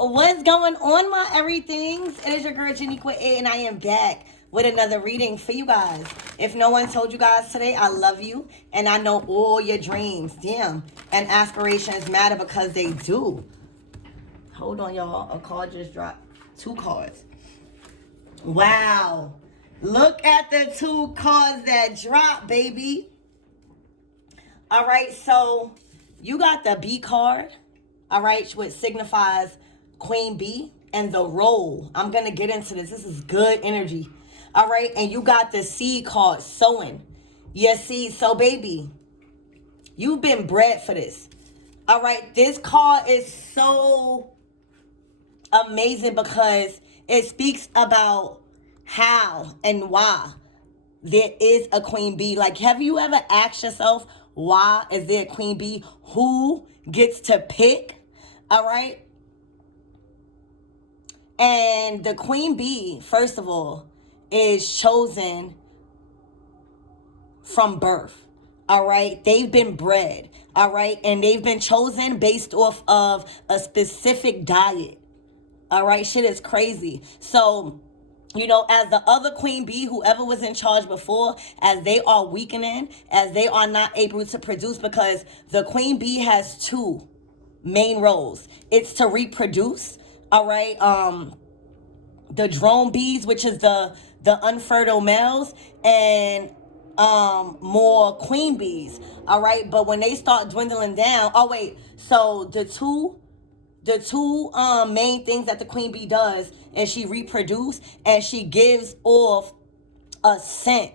What's going on, my everythings? It is your girl, Janiqua A, and I am back with another reading for you guys. If no one told you guys today, I love you, and I know all your dreams, damn, and aspirations matter because they do. Hold on, y'all. A card just dropped. 2 cards. Wow. Look at the 2 cards that dropped, baby. All right, so you got the B card, all right, which signifies Queen Bee and the role. I'm going to get into this. This is good energy. All right, and you got the C card, sowing your seed. So, baby, you've been bred for this. All right, this card is so amazing because it speaks about how and why there is a queen bee. Like, have you ever asked yourself, why is there a queen bee? Who gets to pick? All right. And the queen bee, first of all, is chosen from birth. All right. They've been bred. All right. And they've been chosen based off of a specific diet. All right. Shit is crazy. So, you know, as the other queen bee, whoever was in charge before, as they are weakening, as they are not able to produce, because the queen bee has 2 main roles. It's to reproduce, all right? The drone bees, which is the unfertile males, and more queen bees, all right? But when they start dwindling down, so the two main things that the queen bee does is she reproduces and she gives off a scent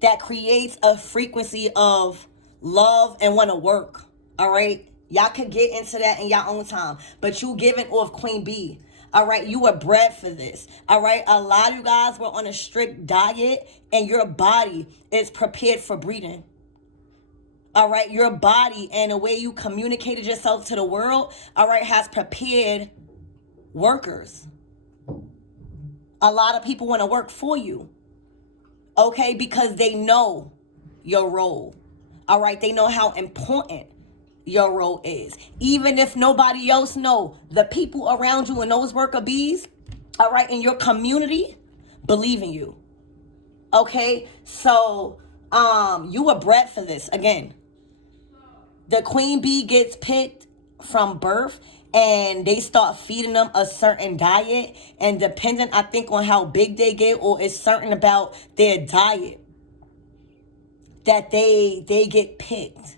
that creates a frequency of love and want to work. All right, y'all could get into that in your own time, but you giving off queen bee. All right, you were bred for this. All right, a lot of you guys were on a strict diet and your body is prepared for breeding. All right, your body and the way you communicated yourself to the world, all right, has prepared workers. A lot of people want to work for you, okay, because they know your role. All right, they know how important your role is. Even if nobody else know, the people around you and those worker bees, all right, in your community, believe in you. Okay, so you were bred for this. Again, the queen bee gets picked from birth and they start feeding them a certain diet, and depending, I think, on how big they get, or it's certain about their diet, that they get picked.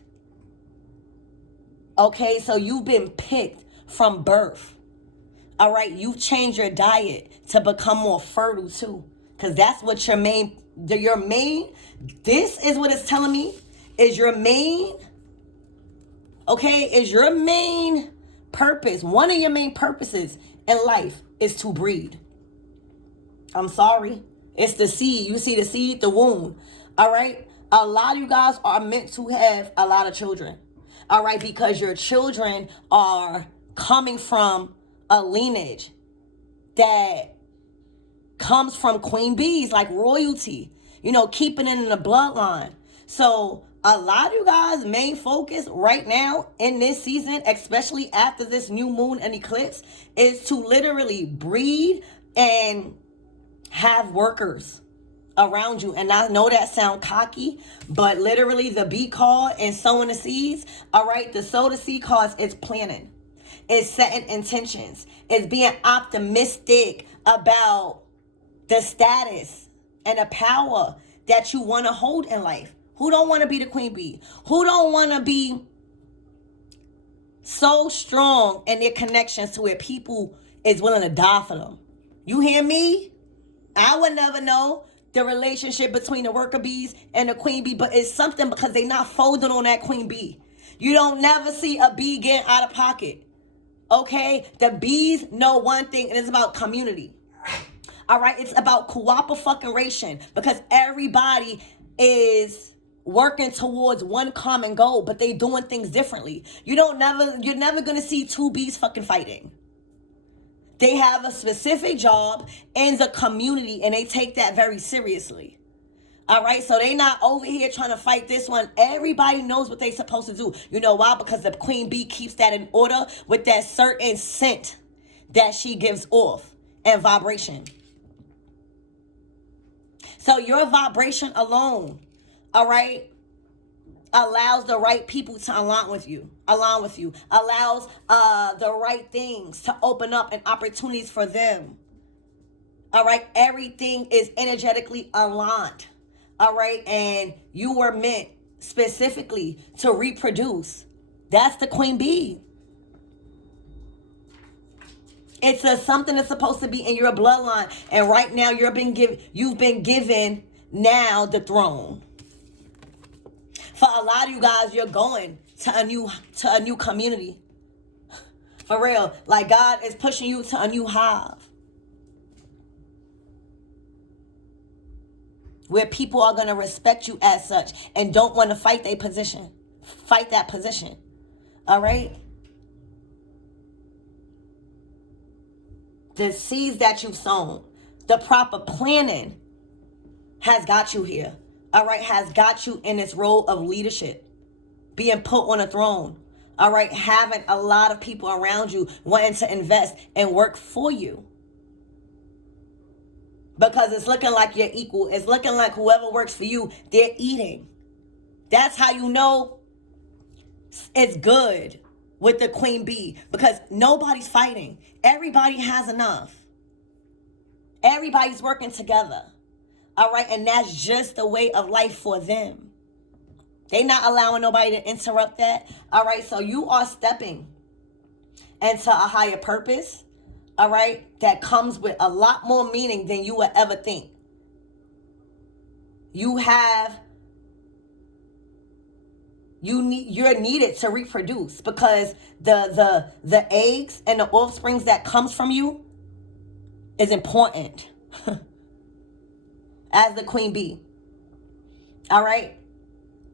Okay, so you've been picked from birth. All right, you've changed your diet to become more fertile too, because that's what this is what it's telling me, is your main purpose. One of your main purposes in life is to breed. I'm sorry. It's the seed. You see the seed, the womb. All right. A lot of you guys are meant to have a lot of children. All right. Because your children are coming from a lineage that comes from queen bees, like royalty, you know, keeping it in the bloodline. So a lot of you guys' main focus right now in this season, especially after this new moon and eclipse, is to literally breed and have workers around you. And I know that sounds cocky, but literally the bee card and sowing the seeds, all right, the sow the seed cards is planning. It's setting intentions. It's being optimistic about the status and the power that you want to hold in life. Who don't want to be the queen bee? Who don't want to be so strong in their connections to where people is willing to die for them? You hear me? I would never know the relationship between the worker bees and the queen bee, but it's something because they not folding on that queen bee. You don't never see a bee getting out of pocket. Okay? The bees know one thing, and it's about community. All right? It's about cooperation, because everybody is working towards one common goal, but they doing things differently. You're never gonna see 2 bees fucking fighting. They have a specific job in the community, and they take that very seriously. All right, so they not over here trying to fight this one. Everybody knows what they supposed to do. You know why? Because the queen bee keeps that in order with that certain scent that she gives off and vibration. So your vibration alone, all right, allows the right people to align with you, allows the right things to open up and opportunities for them. All right, everything is energetically aligned. All right, and you were meant specifically to reproduce. That's the queen bee. It's something that's supposed to be in your bloodline, and right now you've been given now the throne. For a lot of you guys, you're going to a new community. For real, like God is pushing you to a new hive, where people are going to respect you as such and don't want to fight that position. All right? The seeds that you've sown, the proper planning has got you here. All right? Has got you in this role of leadership, being put on a throne. All right? Having a lot of people around you wanting to invest and work for you. Because it's looking like you're equal. It's looking like whoever works for you, they're eating. That's how you know it's good with the queen bee. Because nobody's fighting. Everybody has enough. Everybody's working together. All right? And that's just the way of life for them. They're not allowing nobody to interrupt that. All right? So you are stepping into a higher purpose. All right, that comes with a lot more meaning than you would ever think. You're needed to reproduce, because the eggs and the offsprings that comes from you is important. As the queen bee. All right.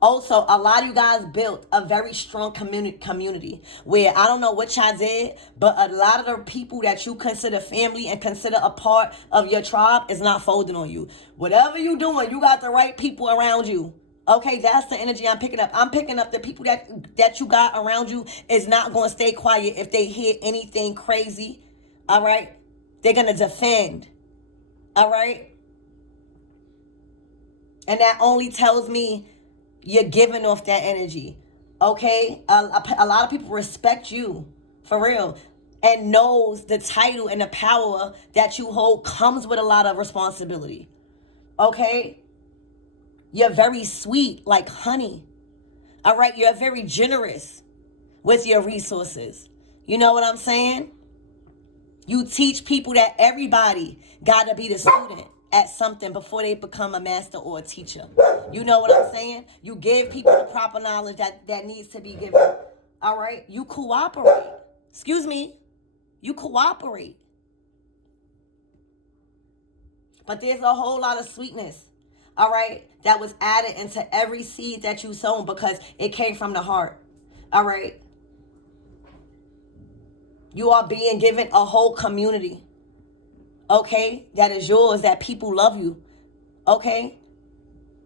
Also, a lot of you guys built a very strong community where I don't know what y'all did, but a lot of the people that you consider family and consider a part of your tribe is not folding on you. Whatever you doing, you got the right people around you. Okay, that's the energy I'm picking up. I'm picking up the people that you got around you is not going to stay quiet if they hear anything crazy. All right? They're going to defend. All right? And that only tells me you're giving off that energy, okay? A lot of people respect you, for real, and knows the title and the power that you hold comes with a lot of responsibility, okay? You're very sweet, like honey, all right? You're very generous with your resources. You know what I'm saying? You teach people that everybody got to be the student at something before they become a master or a teacher. You know what I'm saying? You give people the proper knowledge that needs to be given. All right? You cooperate. Excuse me. You cooperate. But there's a whole lot of sweetness, all right, that was added into every seed that you sown because it came from the heart. All right? You are being given a whole community. Okay, that is yours, that people love you. Okay,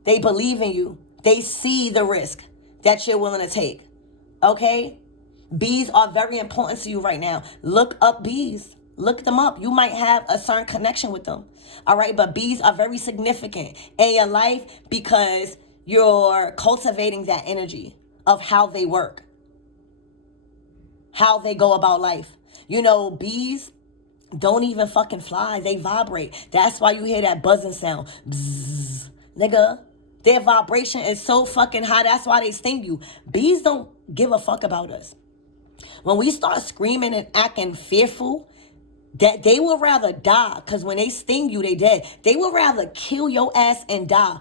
they believe in you. They see the risk that you're willing to take. Okay, bees are very important to you right now. Look up bees. Look them up. You might have a certain connection with them. All right, but bees are very significant in your life because you're cultivating that energy of how they work, how they go about life. You know, bees don't even fucking fly. They vibrate. That's why you hear that buzzing sound. Bzzz. Nigga, their vibration is so fucking high. That's why they sting you. Bees don't give a fuck about us. When we start screaming and acting fearful, that they would rather die, because when they sting you, they dead. They would rather kill your ass and die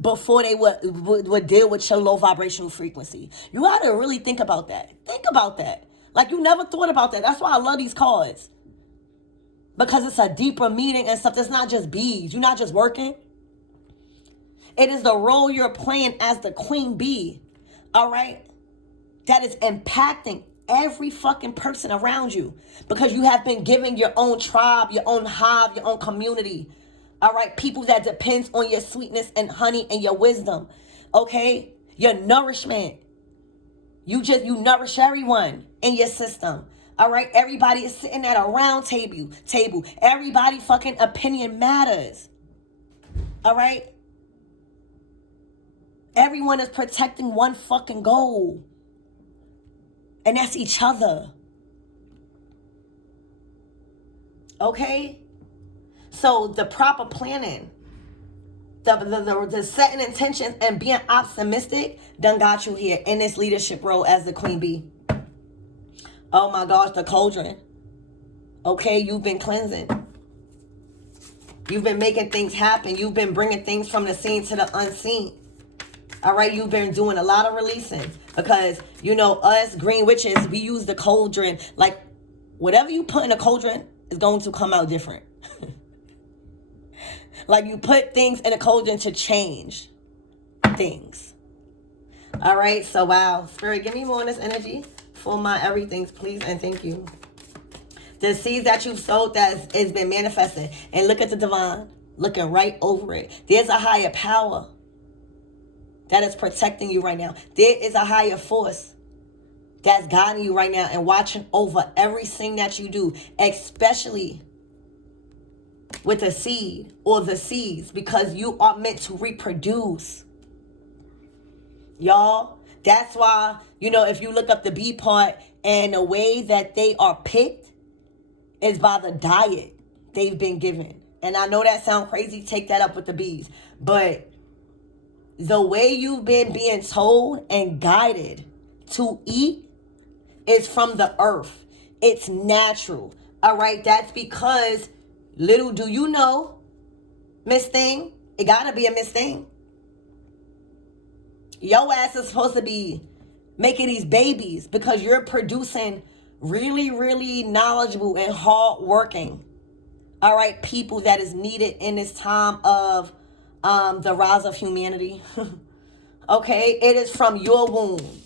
before they would deal with your low vibrational frequency. You gotta really think about that. Think about that. Like you never thought about that. That's why I love these cards. Because it's a deeper meaning and stuff. It's not just bees. You're not just working. It is the role you're playing as the queen bee. All right? That is impacting every fucking person around you. Because you have been given your own tribe, your own hive, your own community. All right? People that depends on your sweetness and honey and your wisdom. Okay? Your nourishment. You nourish everyone in your system. All right, everybody is sitting at a round table. Everybody fucking opinion matters. All right? Everyone is protecting one fucking goal. And that's each other. Okay? So the proper planning, the setting intentions and being optimistic done got you here in this leadership role as the queen bee. Oh my gosh, the cauldron. Okay, you've been cleansing. You've been making things happen. You've been bringing things from the seen to the unseen. All right, you've been doing a lot of releasing because, you know, us green witches, we use the cauldron. Like, whatever you put in a cauldron is going to come out different. Like, you put things in a cauldron to change things. All right, so wow. Spirit, give me more on this energy for my everythings, please, and thank you. The seeds that you've sowed that has been manifested. And look at the divine. Looking right over it. There's a higher power that is protecting you right now. There is a higher force that's guiding you right now and watching over everything that you do, especially with a seed or the seeds, because you are meant to reproduce. Y'all, that's why, you know, if you look up the bee part and the way that they are picked is by the diet they've been given. And I know that sounds crazy, take that up with the bees, but the way you've been being told and guided to eat is from the earth. It's natural. All right. That's because little do you know, Miss Thing, it gotta be a Miss Thing. Your ass is supposed to be making these babies because you're producing really, really knowledgeable and hardworking, all right, people that is needed in this time of the rise of humanity. Okay, it is from your womb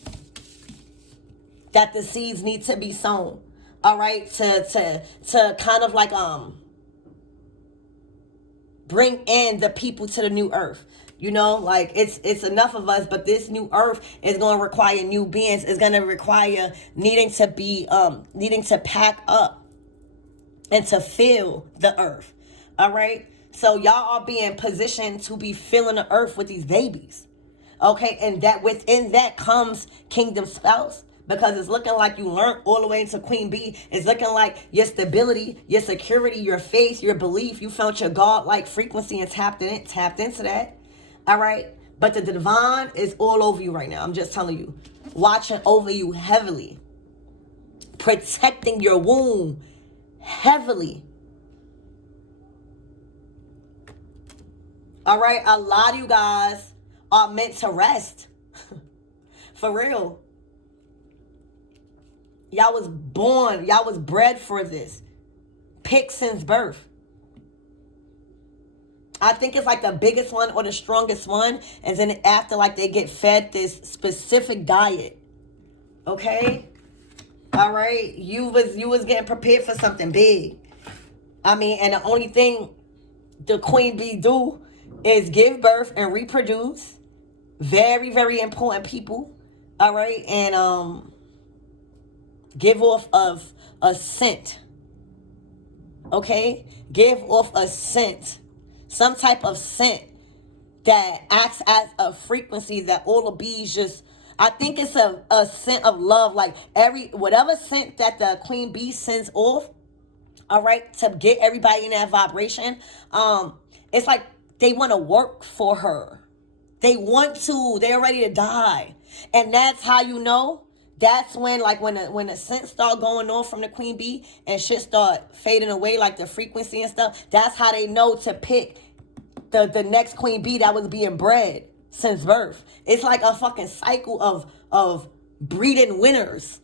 that the seeds need to be sown. All right, to kind of like bring in the people to the new earth. You know, like it's enough of us, but this new earth is going to require new beings. It's going to require needing to pack up and to fill the earth. All right. So y'all are being positioned to be filling the earth with these babies. Okay. And that within that comes kingdom spouse, because it's looking like you learned all the way into Queen Bee. It's looking like your stability, your security, your faith, your belief, you found your God-like frequency and tapped into that. All right. But the divine is all over you right now. I'm just telling you, watching over you heavily, protecting your womb heavily. All right. A lot of you guys are meant to rest. For real. Y'all was born. Y'all was bred for this. Picked since birth. I think it's like the biggest one or the strongest one. And then after, like, they get fed this specific diet. Okay? All right? You was getting prepared for something big. I mean, and the only thing the queen bee do is give birth and reproduce. Very, very important people. All right? And give off of a scent. Okay? Give off a scent. Some type of scent that acts as a frequency that all the bees just, I think it's a scent of love. Like whatever scent that the queen bee sends off, all right, to get everybody in that vibration, it's like they want to work for her. They're ready to die. And that's how you know. That's when, like, when the scent start going on from the queen bee and shit start fading away, like the frequency and stuff, that's how they know to pick the next queen bee that was being bred since birth. It's like a fucking cycle of breeding winners.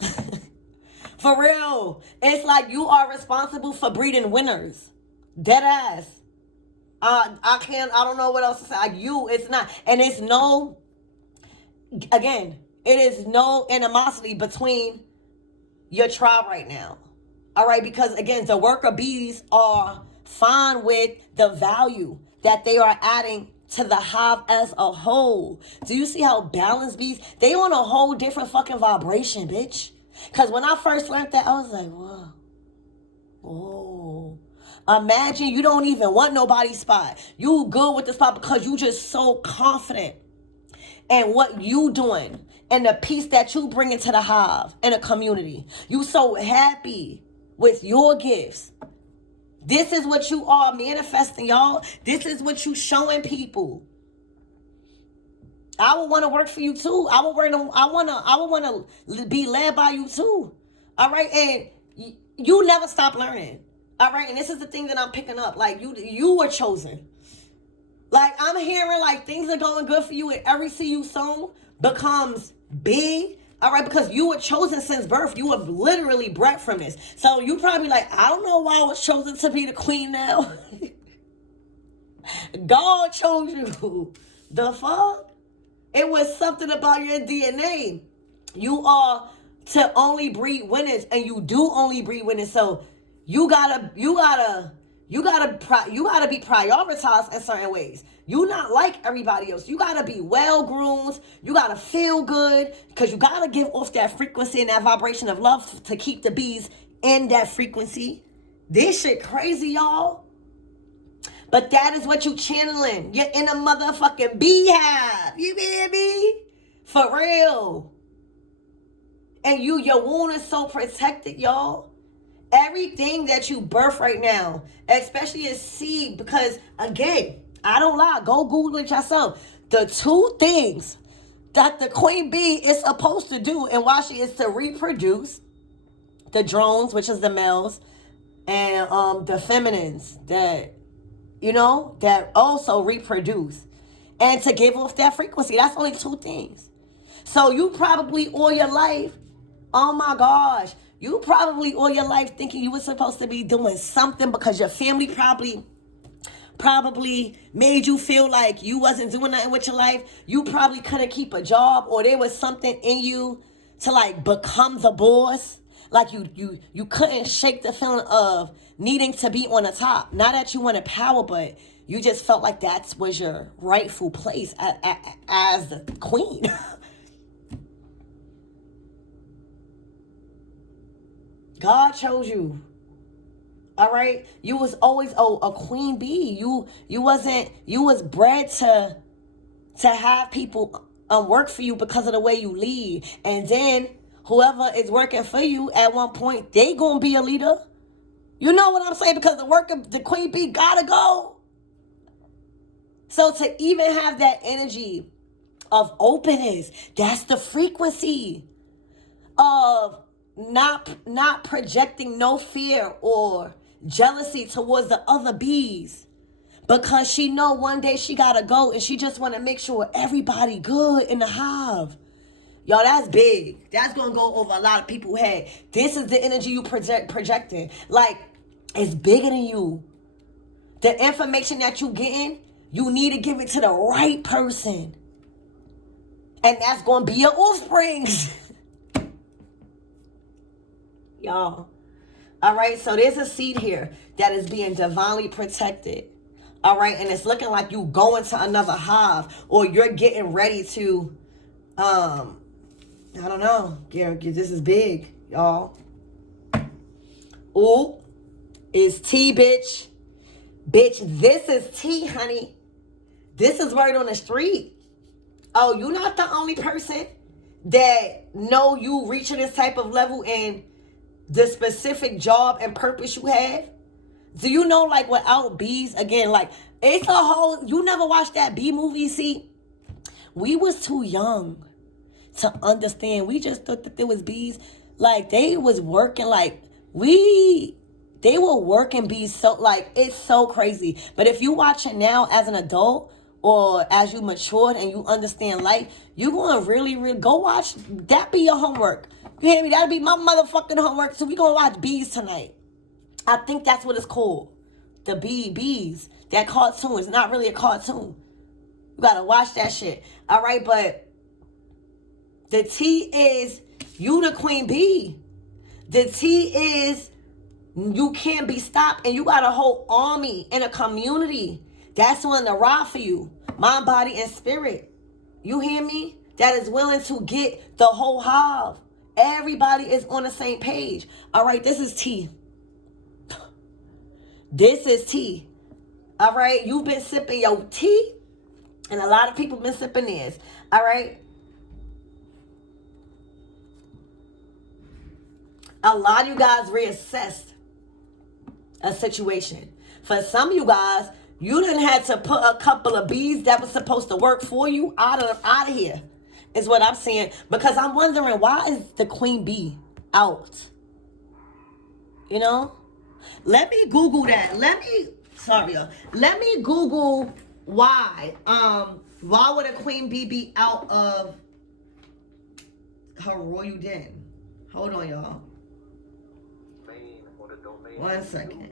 For real. It's like you are responsible for breeding winners. Dead ass. I don't know what else to say. Like, it's not. And it's no, again, it is no animosity between your tribe right now. All right? Because, again, the worker bees are fine with the value that they are adding to the hive as a whole. Do you see how balanced bees? They on a whole different fucking vibration, bitch. Because when I first learned that, I was like, whoa. Whoa. Imagine you don't even want nobody's spot. You good with the spot because you just so confident in what you doing and the peace that you bring into the hive and the community. You so happy with your gifts. This is what you are manifesting, y'all. This is what you showing people. I would want to work for you too. I would want to be led by you too. All right, and you never stop learning. All right, and this is the thing that I'm picking up. Like you were chosen. Like I'm hearing like things are going good for you, and every seed you sown becomes big. All right, because you were chosen since birth. You were literally bred from this. So you probably like, I don't know why I was chosen to be the queen now. God chose you. The fuck? It was something about your DNA. You are to only breed winners, and you do only breed winners. So you gotta be prioritized in certain ways. You not like everybody else. You gotta be well groomed. You gotta feel good, because you gotta give off that frequency and that vibration of love to keep the bees in that frequency. This shit crazy, y'all. But that is what you channeling. You're in a motherfucking beehive. You hear me? For real. And your wound is so protected, y'all. Everything that you birth right now, especially a seed, because again, I don't lie. Go Google it yourself. The two things that the queen bee is supposed to do and why she is to reproduce, the drones, which is the males, and the feminines that also reproduce, and to give off that frequency. That's only two things. So you probably all your life, oh my gosh, you probably all your life thinking you were supposed to be doing something because your family probably made you feel like you wasn't doing nothing with your life. You probably couldn't keep a job, or there was something in you to like become the boss. Like you couldn't shake the feeling of needing to be on the top. Not that you wanted power, but you just felt like that was your rightful place as the queen. God chose you. All right? You was always a queen bee. You was bred to have people work for you because of the way you lead. And then whoever is working for you at one point, they gonna be a leader. You know what I'm saying? Because the queen bee gotta go. So to even have that energy of openness, that's the frequency of not projecting no fear or jealousy towards the other bees, because she know one day she gotta go, and she just want to make sure everybody good in the hive. Y'all, that's big. That's gonna go over a lot of people's head. This is the energy you projecting. Like, it's bigger than you. The information that you getting, you need to give it to the right person, and that's gonna be your offsprings. Y'all. All right, so there's a seed here that is being divinely protected. All right, and it's looking like you going to another hive, or you're getting ready to, I don't know. This is big, y'all. Ooh, it's tea, bitch. Bitch, this is tea, honey. This is word on the street. Oh, you're not the only person that know you reaching this type of level and the specific job and purpose you have. Do you know, like, without bees, again, like, it's a whole, you never watched that bee movie? See, we was too young to understand. We just thought that there was bees. Like, they was working, like, they were working bees, so, like, it's so crazy. But if you watch it now as an adult, or as you matured and you understand life, you're going to really go watch. That be your homework. You hear me? That'll be my motherfucking homework. So we going to watch Bees tonight. I think that's what it's called. The Bees. That cartoon is not really a cartoon. You got to watch that shit. All right, but the T is you the queen bee. The T is you can't be stopped, and you got a whole army and a community that's willing to ride for you, mind, body, and spirit. You hear me? That is willing to get the whole hive Everybody is on the same page. All right, this is tea. This is tea. All right, you've been sipping your tea, and a lot of people been sipping theirs. All right. A lot of you guys reassessed a situation. For some of you guys, you didn't have to put a couple of bees that was supposed to work for you out of here, is what I'm saying. Because I'm wondering, why is the queen bee out? You know? Let me Google that. Let me Google why. Why would a queen bee be out of her royal den? Hold on, y'all. 1 second.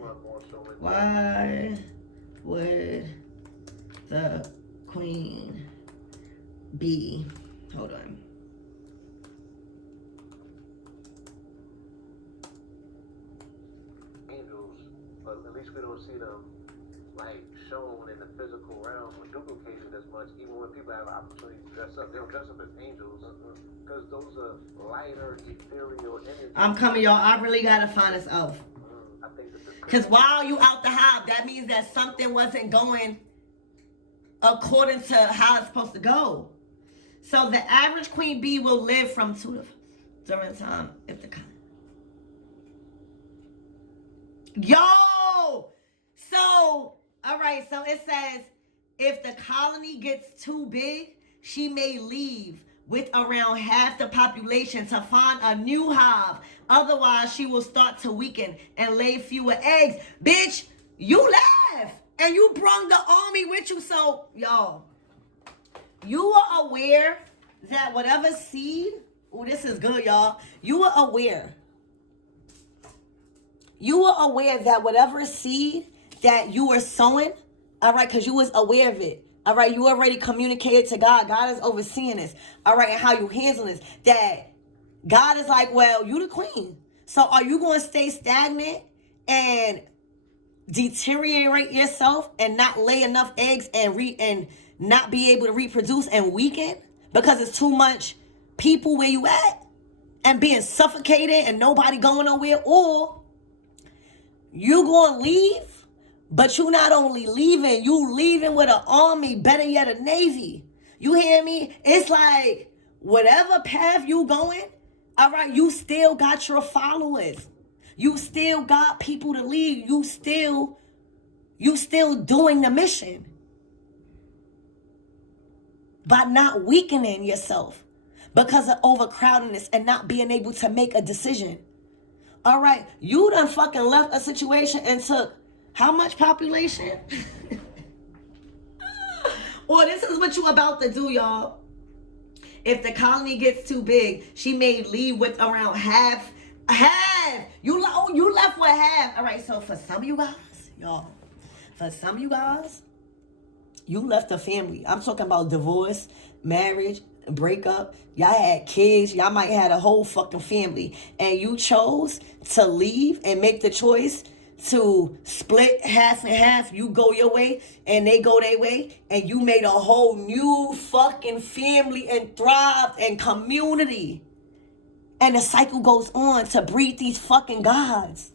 Why would the queen bee? Hold on. Angels, but at least we don't see them like shown in the physical realm or duplicated as much. Even when people have an opportunity to dress up, they don't dress up as angels because those are lighter, ethereal energies. I'm coming, y'all. I really gotta find this out. Because while you out the hive, that means that something wasn't going according to how it's supposed to go. So the average queen bee will live from 2 to 5 during the time if the yo. So all right. So it says if the colony gets too big, she may leave with around half the population to find a new hive. Otherwise, she will start to weaken and lay fewer eggs. Bitch, you left and you brung the army with you. So, y'all, you are aware that whatever seed, oh, this is good, y'all. You are aware. You are aware that whatever seed that you were sowing, all right, because you was aware of it. All right, you already communicated to God. God is overseeing this. All right, and how you handle this. That God is like, well, you the queen. So are you going to stay stagnant and deteriorate yourself and not lay enough eggs and not be able to reproduce and weaken because it's too much people where you at and being suffocated and nobody going nowhere? Or you going to leave? But you not only leaving, you leaving with an army, better yet a navy. You hear me? It's like whatever path you going, all right, you still got your followers. You still got people to lead. You still doing the mission. By not weakening yourself because of overcrowdedness and not being able to make a decision. All right, you done fucking left a situation and took how much population? Or this is what you about to do, y'all. If the colony gets too big, she may leave with around half. You left with half. All right, so for some of you guys, y'all, you left a family. I'm talking about divorce, marriage, breakup. Y'all had kids. Y'all might have a whole fucking family. And you chose to leave and make the choice to split half and half. You go your way and they go their way, and you made a whole new fucking family and thrived and community, and the cycle goes on to breed these fucking gods.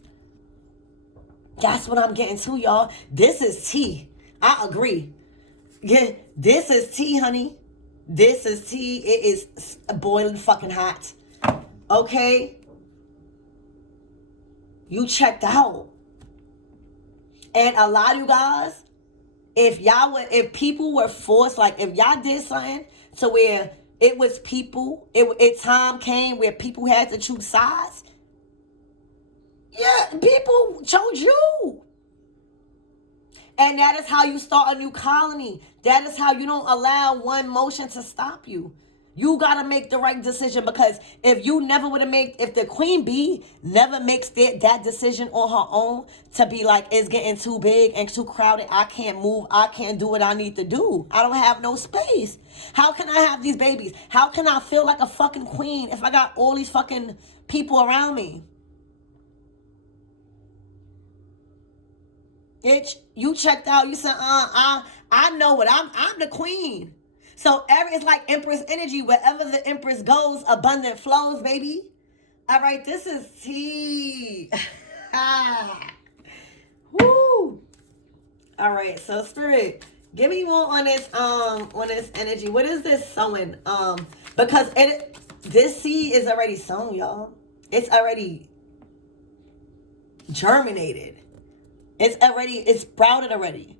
That's what I'm getting to, y'all. This is tea. I agree. Yeah, this is tea, honey. This is tea. It is boiling fucking hot. Okay, you checked out. And a lot of you guys, if people were forced, like if y'all did something to where it was people, it time came where people had to choose sides. Yeah, people chose you. And that is how you start a new colony. That is how you don't allow one motion to stop you. You got to make the right decision, because if the queen bee never makes that decision on her own to be like, it's getting too big and too crowded, I can't move, I can't do what I need to do, I don't have no space. How can I have these babies? How can I feel like a fucking queen if I got all these fucking people around me? Bitch, you checked out, you said, I know what, I'm the queen. So it's like Empress energy. Wherever the Empress goes, abundant flows, baby. All right, this is tea. Woo. All right, so Spirit, give me more on this energy. What is this sowing? Because this seed is already sown, y'all. It's already germinated. It's sprouted already.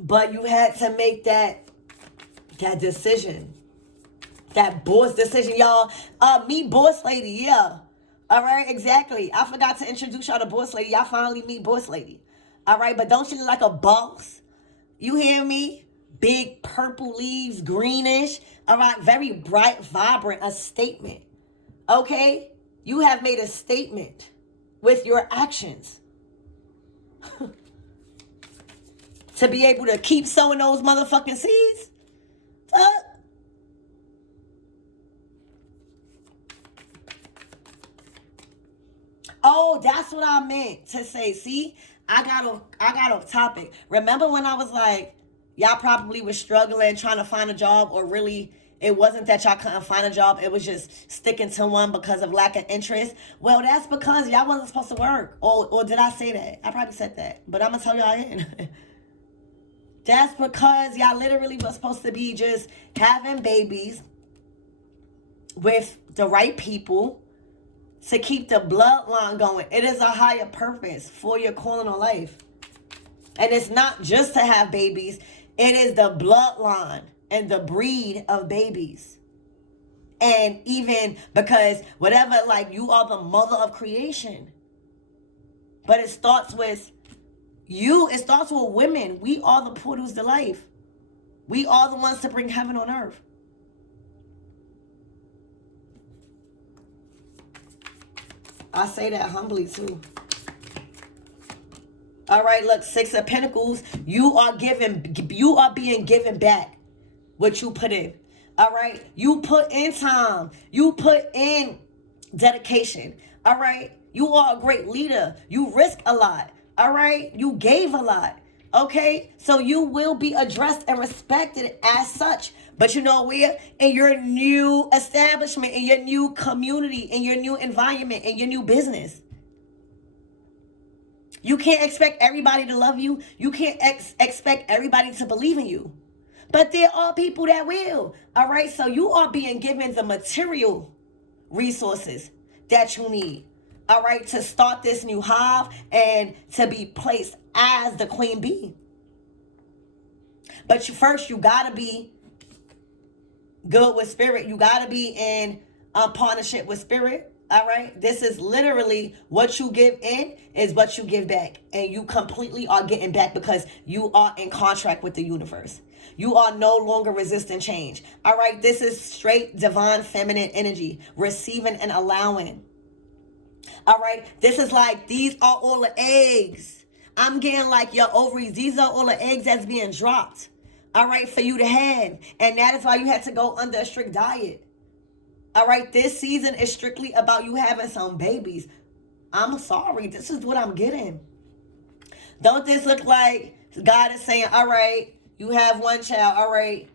But you had to make that decision. That boss decision, y'all. Meet Boss Lady, yeah. All right, exactly. I forgot to introduce y'all to Boss Lady. Y'all finally meet Boss Lady. All right, but don't you look like a boss? You hear me? Big purple leaves, greenish. All right, very bright, vibrant, a statement. Okay? You have made a statement with your actions. To be able to keep sowing those motherfucking seeds? Oh, that's what I meant to say. See, I got off topic. Remember when I was like, y'all probably was struggling trying to find a job, or really it wasn't that y'all couldn't find a job, it was just sticking to one because of lack of interest? Well, that's because y'all wasn't supposed to work. Or did I say that? I probably said that, but I'm gonna tell y'all again. That's because y'all literally was supposed to be just having babies with the right people to keep the bloodline going. It is a higher purpose for your calling on life. And it's not just to have babies. It is the bloodline and the breed of babies. And even because whatever, like, you are the mother of creation. But it starts with you. It starts with women. We are the portals to life. We are the ones to bring heaven on earth. I say that humbly too. All right, look, Six of Pentacles. You are being given back what you put in. All right, you put in time. You put in dedication. All right, you are a great leader. You risk a lot. All right, you gave a lot. Okay, so you will be addressed and respected as such. But you know where? In your new establishment, in your new community, in your new environment, in your new business. You can't expect everybody to love you. You can't expect everybody to believe in you. But there are people that will. All right, so you are being given the material resources that you need. All right, to start this new hive and to be placed as the queen bee. But first, you got to be good with spirit. You got to be in a partnership with spirit. All right, this is literally what you give in is what you give back. And you completely are getting back because you are in contract with the universe. You are no longer resisting change. All right, this is straight divine feminine energy, receiving and allowing. All right, this is like, these are all the eggs. I'm getting like your ovaries. These are all the eggs that's being dropped. All right, for you to have. And that is why you had to go under a strict diet. All right, this season is strictly about you having some babies. I'm sorry, this is what I'm getting. Don't this look like God is saying, all right, you have one child, all right,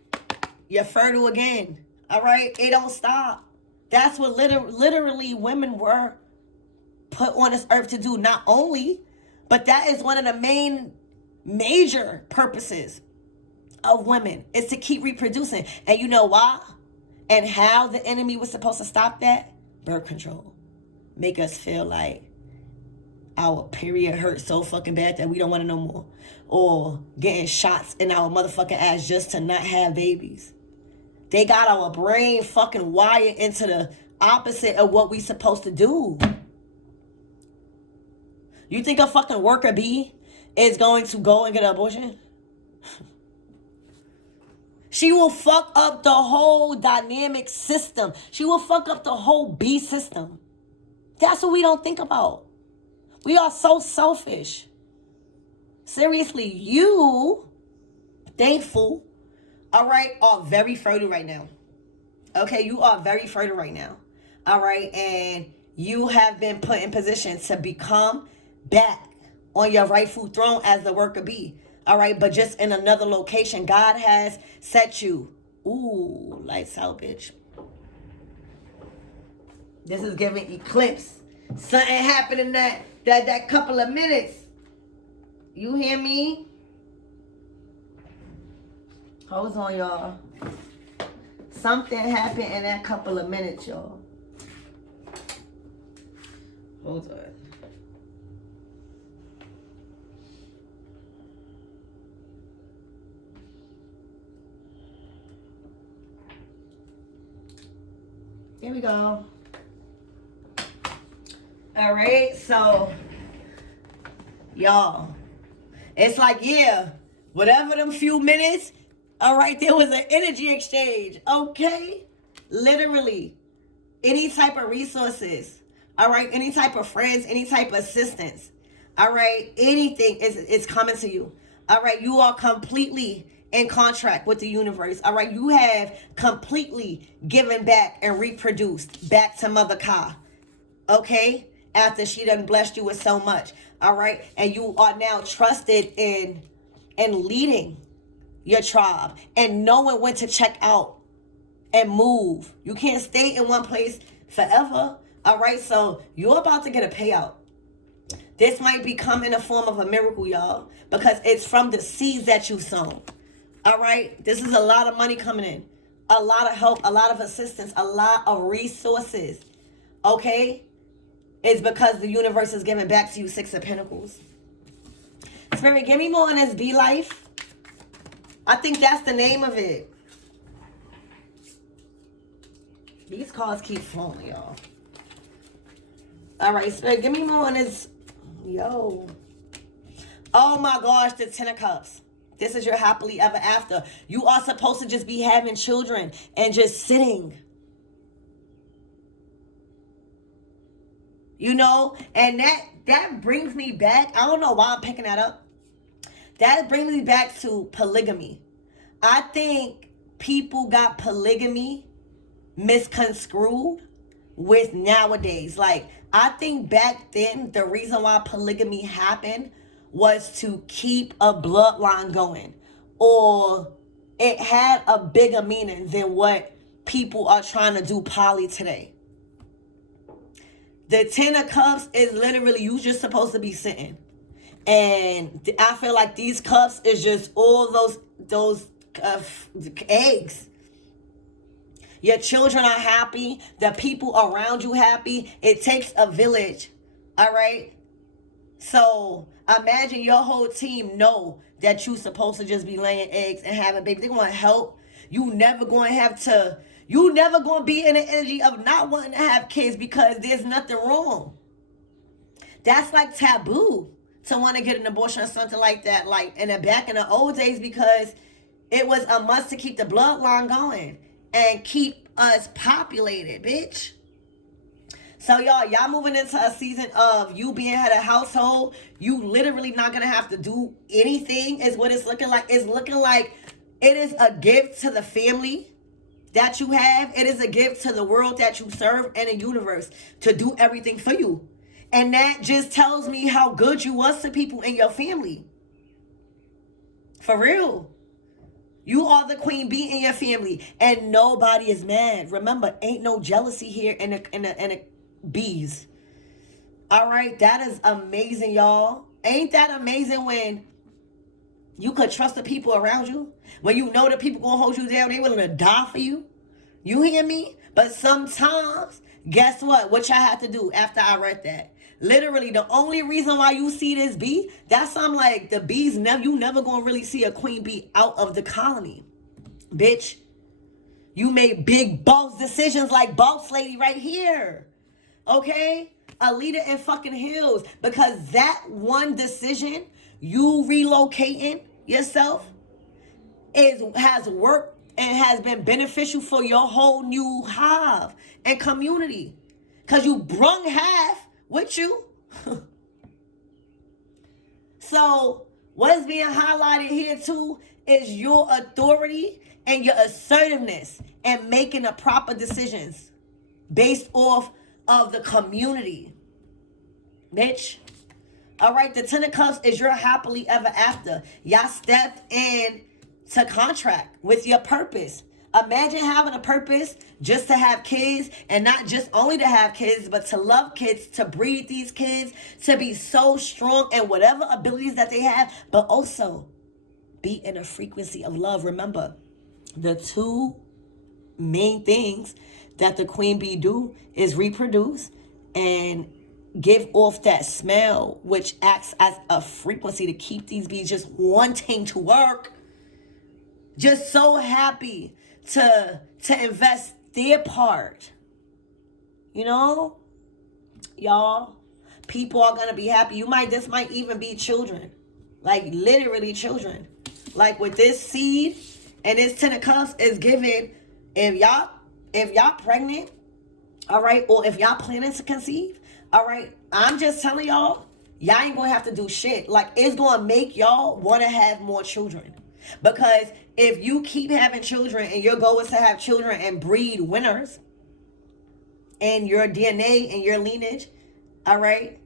you're fertile again. All right, it don't stop. That's what literally women were put on this earth to do. Not only, but that is one of the major purposes of women, is to keep reproducing. And you know why? And how the enemy was supposed to stop that? Birth control. Make us feel like our period hurts so fucking bad that we don't want to know more. Or getting shots in our motherfucking ass just to not have babies. They got our brain fucking wired into the opposite of what we supposed to do. You think a fucking worker bee is going to go and get an abortion? She will fuck up the whole dynamic system. She will fuck up the whole bee system. That's what we don't think about. We are so selfish. Seriously, you, thankful, all right, are very fertile right now. Okay, you are very fertile right now. All right, and you have been put in position to become back on your rightful throne as the worker bee. All right, but just in another location. God has set you. Ooh, lights out, bitch. This is giving eclipse. Something happened in that couple of minutes. You hear me? Hold on, y'all. Something happened in that couple of minutes, y'all. Hold on. Here we go. All right, so y'all, it's like, yeah, whatever them few minutes, all right, there was an energy exchange, okay? Literally, any type of resources, all right, any type of friends, any type of assistance, all right, anything is coming to you, all right? You are completely in contract with the universe, all right? You have completely given back and reproduced back to Mother Ka, okay? After she done blessed you with so much, all right? And you are now trusted in leading your tribe and knowing when to check out and move. You can't stay in one place forever, all right? So you're about to get a payout. This might become in the form of a miracle, y'all, because it's from the seeds that you've sown, all right? This is a lot of money coming in, a lot of help, a lot of assistance, a lot of resources, okay? It's because the universe is giving back to you. 6 of Pentacles. Spirit, give me more on this Be Life. I think that's the name of it. These cards keep flowing, y'all. All right, Spirit, give me more on this. Yo. Oh my gosh, the 10 of Cups. This is your happily ever after. You are supposed to just be having children and just sitting. You know, and that brings me back. I don't know why I'm picking that up. That brings me back to polygamy. I think people got polygamy misconstrued with nowadays. Like, I think back then, the reason why polygamy happened was to keep a bloodline going. Or it had a bigger meaning than what people are trying to do poly today. The 10 of Cups is literally you just supposed to be sitting. And I feel like these cups is just all those eggs. Your children are happy. The people around you happy. It takes a village. All right? So imagine your whole team know that you supposed to just be laying eggs and having babies. They're going to help. You never going to be in the energy of not wanting to have kids because there's nothing wrong. That's like taboo to want to get an abortion or something like that, like back in the old days, because it was a must to keep the bloodline going and keep us populated, bitch. So y'all moving into a season of you being head of household. You literally not gonna have to do anything is what it's looking like. It's looking like it is a gift to the family that you have. It is a gift to the world that you serve and the universe to do everything for you. And that just tells me how good you was to people in your family. For real. You are the queen bee in your family. And nobody is mad. Remember, ain't no jealousy here in the bees. All right? That is amazing, y'all. Ain't that amazing when you could trust the people around you? When you know that people gonna hold you down, they willing to die for you? You hear me? But sometimes, guess what? What y'all have to do after I read that? Literally, the only reason why you see this bee, that's I'm like, the bees, you never gonna really see a queen bee out of the colony. Bitch, you made big boss decisions like boss lady right here. Okay? A leader in fucking heels. Because that one decision, you relocating yourself, has worked and has been beneficial for your whole new hive and community. Because you brung half with you. So what's being highlighted here too is your authority and your assertiveness and making the proper decisions based off of the community. Bitch. All right, the 10 of Cups is your happily ever after. Y'all stepped in to contract with your purpose. Imagine having a purpose just to have kids, and not just only to have kids, but to love kids, to breed these kids, to be so strong in whatever abilities that they have, but also be in a frequency of love. Remember, the two main things that the queen bee do is reproduce and give off that smell, which acts as a frequency to keep these bees just wanting to work, just so happy to invest their part. You know, y'all, people are gonna be happy. This might even be children, like literally children. Like with this seed and this 10 of cups is given, if y'all pregnant, all right, or if y'all planning to conceive, all right, I'm just telling y'all ain't gonna have to do shit. Like, it's gonna make y'all want to have more children. Because if you keep having children and your goal is to have children and breed winners in your DNA and your lineage, all right,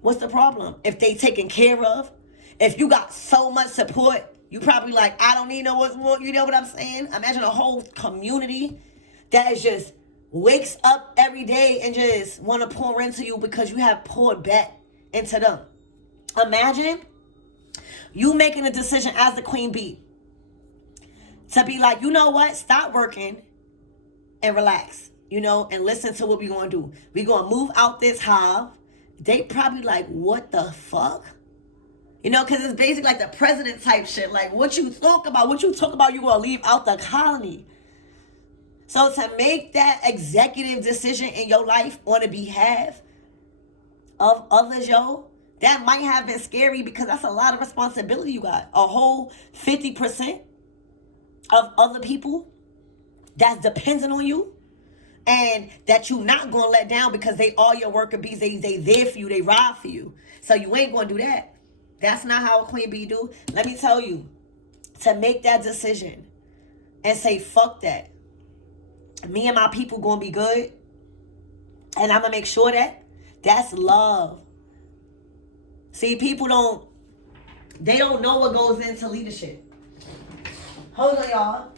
what's the problem? If they taken care of, if you got so much support, you probably like, I don't need no what's more. You know what I'm saying? Imagine a whole community that is just wakes up every day and just want to pour into you because you have poured back into them. Imagine you making a decision as the queen bee to be like, you know what? Stop working and relax, you know, and listen to what we're going to do. We're going to move out this hive. They probably like, what the fuck? You know, because it's basically like the president type shit. Like, what you talk about, you going to leave out the colony. So to make that executive decision in your life on the behalf of others, yo, that might have been scary because that's a lot of responsibility you got. A whole 50% of other people that's dependent on you and that you not going to let down because they are your worker bees. They there for you. They ride for you. So you ain't going to do that. That's not how a queen bee do. Let me tell you, to make that decision and say, fuck that. Me and my people going to be good. And I'm going to make sure that's love. See, people don't know what goes into leadership. Hold on, y'all.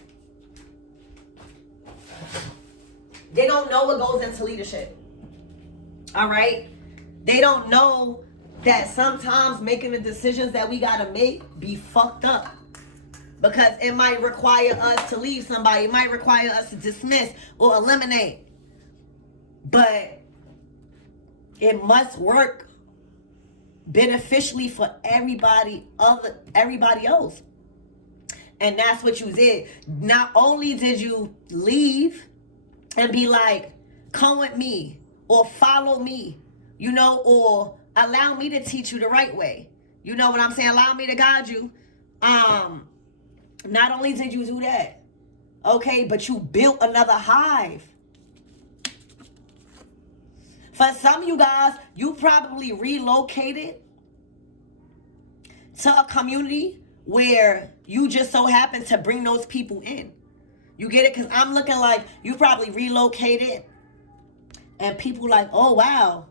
They don't know what goes into leadership. All right? They don't know that sometimes making the decisions that we got to make be fucked up. Because it might require us to leave somebody. It might require us to dismiss or eliminate. But it must work beneficially for everybody else. And that's what you did. Not only did you leave and be like, come with me or follow me, you know, or allow me to teach you the right way. You know what I'm saying? Allow me to guide you. Not only did you do that, okay, but you built another hive. For some of you guys, you probably relocated to a community where you just so happen to bring those people in. You get it? Because I'm looking like you probably relocated and people like, oh, wow,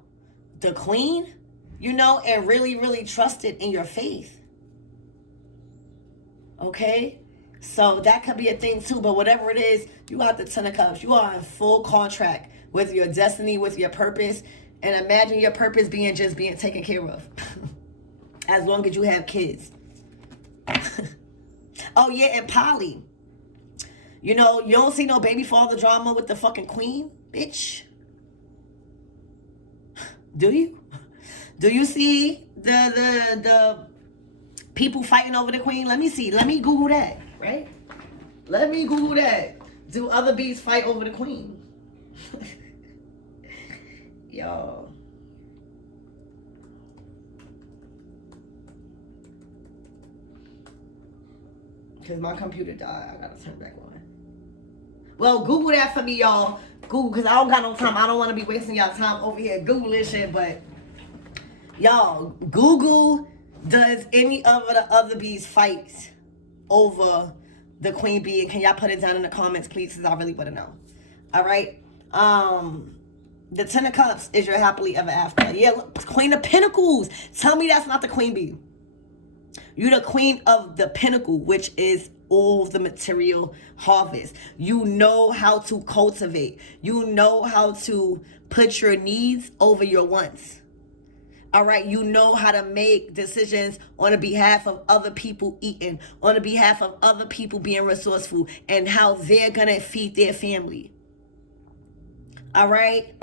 the queen, you know, and really, really trusted in your faith. Okay? So that could be a thing too, but whatever it is, you got the 10 of cups. You are in full contract with your destiny, with your purpose, and imagine your purpose being taken care of. As long as you have kids. Oh yeah, and Polly. You know, you don't see no baby father drama with the fucking queen, bitch. Do you? Do you see the people fighting over the queen? Let me see. Let me Google that, right? Let me Google that. Do other bees fight over the queen? Yo. Because my computer died. I gotta turn it back on. Well, Google that for me, y'all. Google, because I don't got no time. I don't want to be wasting y'all time over here Googling shit, but y'all, Google, does any of the other bees fight over the queen bee? And can y'all put it down in the comments, please? Because I really want to know. All right. The 10 of cups is your happily ever after. Yeah, look, Queen of Pentacles. Tell me that's not the queen bee. You're the queen of the pinnacle, which is all of the material harvest. You know how to cultivate. You know how to put your needs over your wants. All right, you know how to make decisions on the behalf of other people eating, on the behalf of other people being resourceful, and how they're going to feed their family. All right?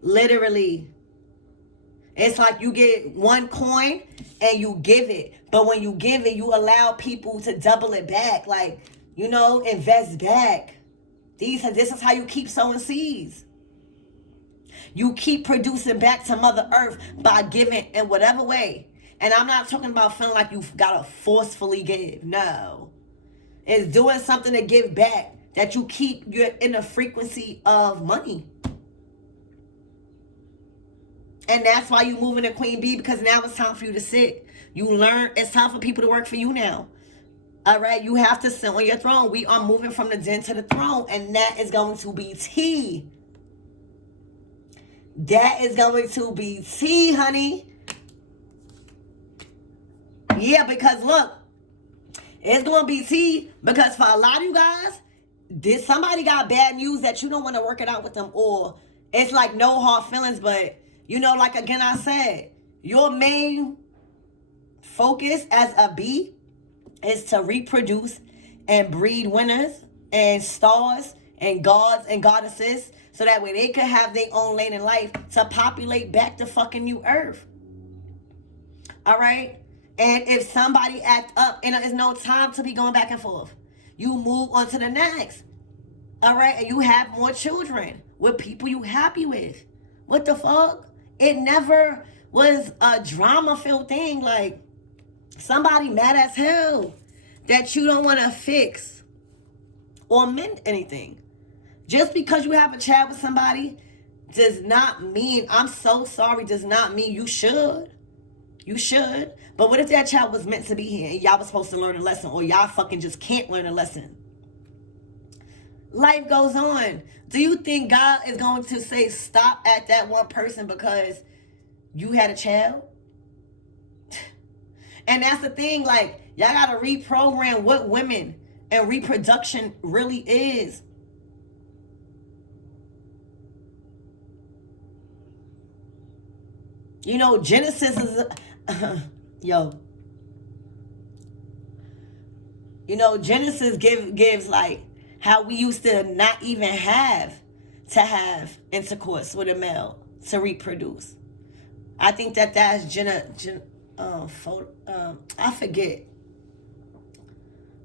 Literally. It's like you get one coin and you give it. But when you give it, you allow people to double it back. Like, you know, invest back. This is how you keep sowing seeds. You keep producing back to Mother Earth by giving in whatever way. And I'm not talking about feeling like you've got to forcefully give. No. It's doing something to give back, that you keep you're in the frequency of money. And that's why you moving to Queen Bee, because now it's time for you to sit. You learn, it's time for people to work for you now. All right, you have to sit on your throne. We are moving from the den to the throne, and that is going to be tea. That is going to be tea, honey. Yeah, because look, it's going to be tea because for a lot of you guys, somebody got bad news that you don't want to work it out with them, or it's like no hard feelings, but you know, like again I said, your main focus as a bee is to reproduce and breed winners and stars and gods and goddesses, so that way they could have their own lane in life to populate back the fucking new earth. All right? And if somebody act up, and there's no time to be going back and forth, you move on to the next. All right? And you have more children with people you happy with. What the fuck? It never was a drama-filled thing. Like, somebody mad as hell that you don't want to fix or mend anything. Just because you have a chat with somebody does not mean, I'm so sorry, does not mean you should. You should. But what if that child was meant to be here and y'all was supposed to learn a lesson, or y'all fucking just can't learn a lesson? Life goes on. Do you think God is going to say stop at that one person because you had a child? And that's the thing, like, y'all gotta reprogram what women and reproduction really is. You know, Genesis is, yo. You know, Genesis gives like how we used to not even have to have intercourse with a male to reproduce. I think that's I forget.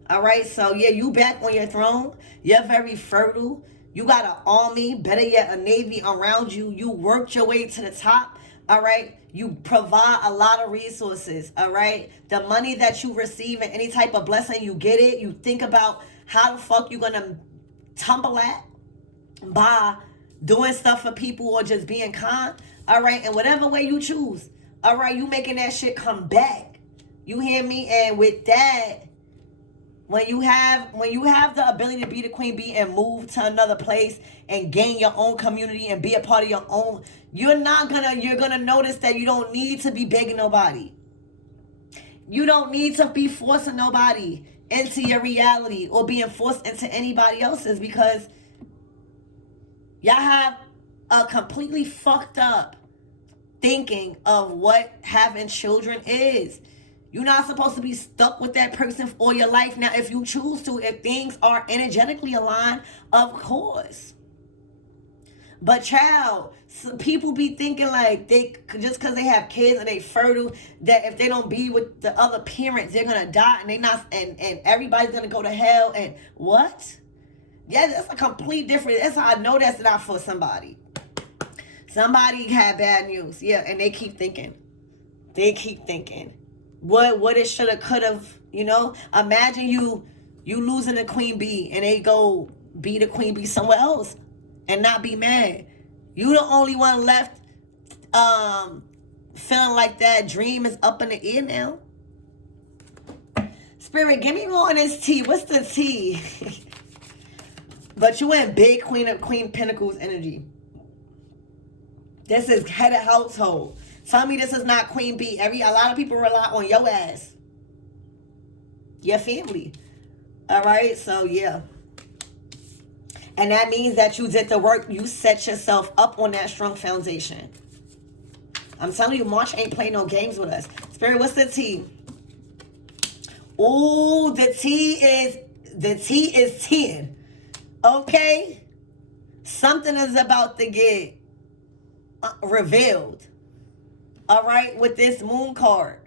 All right, so yeah, you back on your throne. You're very fertile. You got an army, better yet, a navy around you. You worked your way to the top. All right, you provide a lot of resources. All right, the money that you receive and any type of blessing, you get it. You think about how the fuck you gonna tumble at by doing stuff for people or just being kind. All right, and whatever way you choose. All right, you making that shit come back. You hear me? And with that, when you have the ability to be the queen bee and move to another place and gain your own community and be a part of your own, you're gonna notice that you don't need to be begging nobody. You don't need to be forcing nobody into your reality or being forced into anybody else's, because y'all have a completely fucked up thinking of what having children is. You're not supposed to be stuck with that person all your life. Now, if you choose to, if things are energetically aligned, of course. But child, some people be thinking like they just because they have kids and they fertile, that if they don't be with the other parents, they're gonna die and they not and everybody's gonna go to hell. And what? Yeah, that's a complete different. That's how I know that's not for somebody. Somebody had bad news, yeah, and they keep thinking. They keep thinking. What it shoulda, coulda, you know? Imagine you losing a queen bee and they go be the queen bee somewhere else and not be mad. You the only one left feeling like that dream is up in the air now. Spirit, give me more on this tea. What's the tea? But you in big Queen Pentacles energy. This is head of household. Tell me this is not queen bee. A lot of people rely on your ass. your family. All right, so yeah. And that means that you did the work. You set yourself up on that strong foundation. I'm telling you, March ain't playing no games with us. Spirit, what's the tea? Ooh, the tea is 10. Okay? Something is about to get revealed. All right? With this moon card.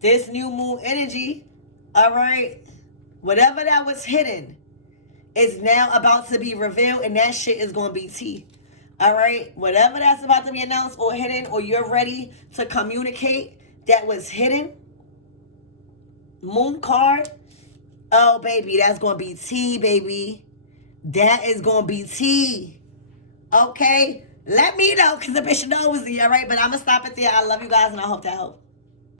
This new moon energy. All right? Whatever that was hidden is now about to be revealed, and that shit is going to be tea. All right? Whatever that's about to be announced or hidden, or you're ready to communicate that was hidden, moon card, oh, baby, that's going to be tea, baby. That is going to be tea. Okay? Let me know, because the bitch knows, all right? But I'm going to stop it there. I love you guys, and I hope that helped.